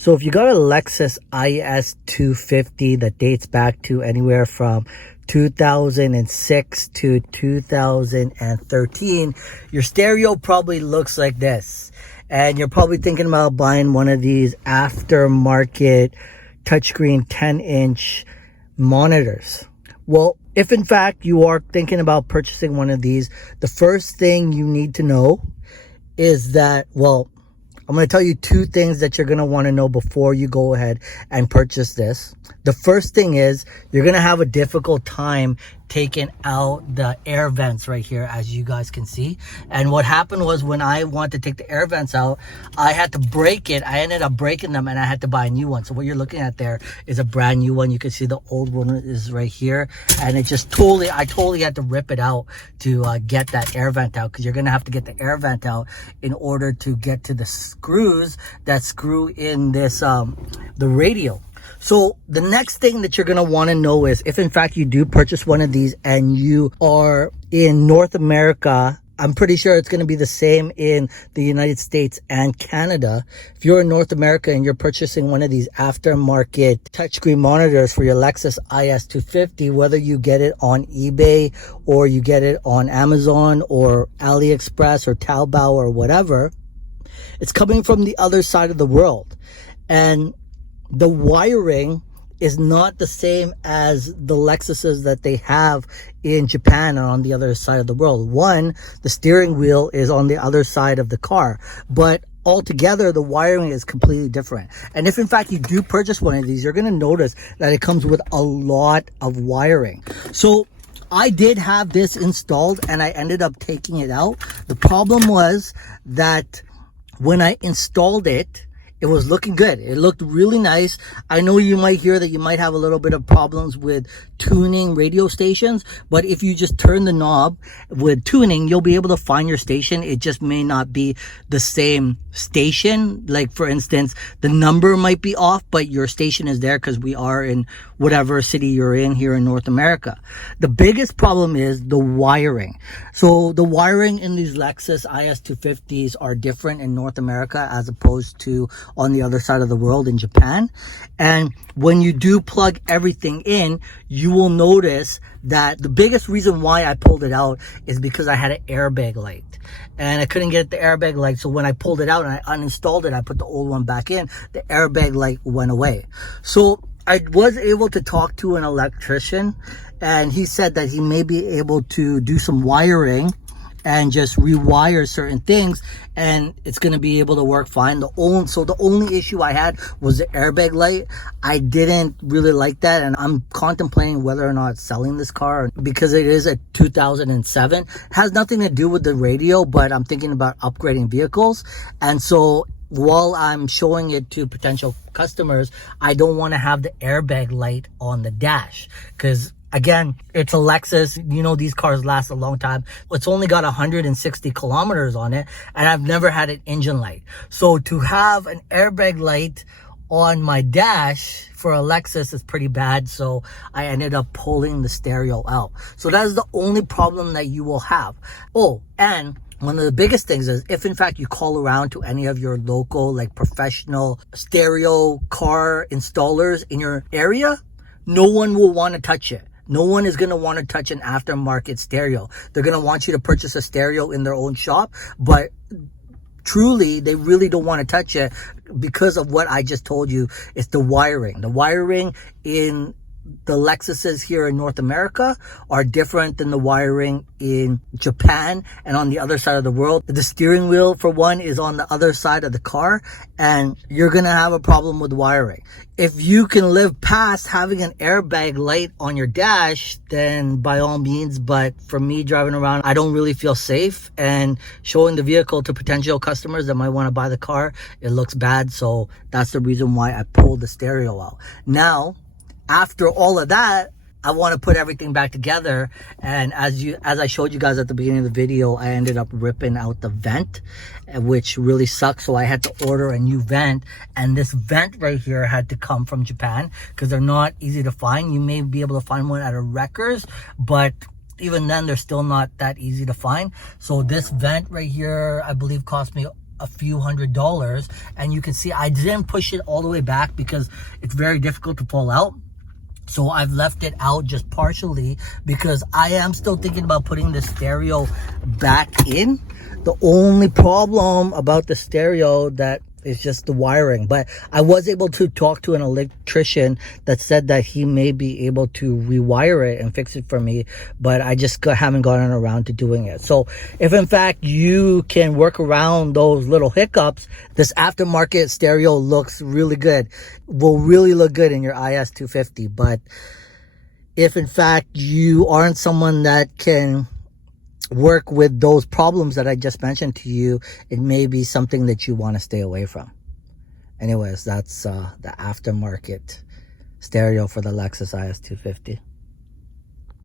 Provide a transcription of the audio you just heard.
So if you got a Lexus IS250 that dates back to anywhere from 2006 to 2013, your stereo probably looks like this. And you're probably thinking about buying one of these aftermarket touchscreen 10-inch monitors. Well, if in fact you are thinking about purchasing one of these, the first thing you need to know is that, well, I'm going to tell you two things that you're going to want to know before you go ahead and purchase this. The first thing is you're going to have a difficult time taking out the air vents right here, as you guys can see. And what happened was when I wanted to take the air vents out, I had to break it. I ended up breaking them and I had to buy a new one. So what you're looking at there is a brand new one. You can see the old one is right here. And it just I totally had to rip it out to get that air vent out, because you're going to have to get the air vent out in order to get to the screws that screw in this, the radio. So the next thing that you're going to want to know is if in fact you do purchase one of these and you are in North America, I'm pretty sure it's going to be the same in the United States and Canada. If you're in North America and you're purchasing one of these aftermarket touchscreen monitors for your Lexus IS250, whether you get it on eBay or you get it on Amazon or AliExpress or Tao Bao or whatever, it's coming from the other side of the world. And the wiring is not the same as the Lexuses that they have in Japan or on the other side of the world. One, the steering wheel is on the other side of the car, but altogether the wiring is completely different. And if in fact you do purchase one of these, you're going to notice that it comes with a lot of wiring. So I did have this installed and I ended up taking it out. The problem was that when I installed it, it was looking good. It looked really nice. I know you might hear that you might have a little bit of problems with tuning radio stations, but if you just turn the knob with tuning, you'll be able to find your station. It just may not be the same station. Like for instance, the number might be off, but your station is there because we are in whatever city you're in here in North America. The biggest problem is the wiring. So the wiring in these Lexus IS250s are different in North America as opposed to on the other side of the world in Japan. And when you do plug everything in, you will notice that the biggest reason why I pulled it out is because I had an airbag light and I couldn't get the airbag light. So when I pulled it out and I uninstalled it, I put the old one back in, the airbag light went away. So I was able to talk to an electrician and he said that he may be able to do some wiring and just rewire certain things and it's going to be able to work fine. So the only issue I had was the airbag light. I didn't really like that and I'm contemplating whether or not selling this car because it is a 2007. It has nothing to do with the radio, but I'm thinking about upgrading vehicles. And so while I'm showing it to potential customers, I don't want to have the airbag light on the dash because again, it's a Lexus. You know, these cars last a long time. It's only got 160 kilometers on it, and I've never had an engine light. So to have an airbag light on my dash for a Lexus is pretty bad. So I ended up pulling the stereo out. So that is the only problem that you will have. Oh, and one of the biggest things is if in fact you call around to any of your local like professional stereo car installers in your area, no one will want to touch it. No one is going to want to touch an aftermarket stereo. They're going to want you to purchase a stereo in their own shop, but truly, they really don't want to touch it because of what I just told you. It's the wiring. The wiring in the Lexuses here in North America are different than the wiring in Japan and on the other side of the world. The steering wheel, for one, is on the other side of the car, and you're going to have a problem with wiring. If you can live past having an airbag light on your dash, then by all means, but for me driving around, I don't really feel safe, and showing the vehicle to potential customers that might want to buy the car, it looks bad. So that's the reason why I pulled the stereo out. Now, after all of that, I want to put everything back together. And as I showed you guys at the beginning of the video, I ended up ripping out the vent, which really sucks. So I had to order a new vent. And this vent right here had to come from Japan because they're not easy to find. You may be able to find one at a Wreckers, but even then, they're still not that easy to find. So this vent right here, I believe cost me a few $100s. And you can see I didn't push it all the way back because it's very difficult to pull out. So I've left it out just partially because I am still thinking about putting the stereo back in. The only problem about the stereo that is just the wiring. But I was able to talk to an electrician that said that he may be able to rewire it and fix it for me. But I just haven't gotten around to doing it. So if in fact you can work around those little hiccups, this aftermarket stereo looks really good. Will really look good in your IS250. But if in fact you aren't someone that can work with those problems that I just mentioned to you, it may be something that you want to stay away from. Anyways, that's the aftermarket stereo for the Lexus IS250.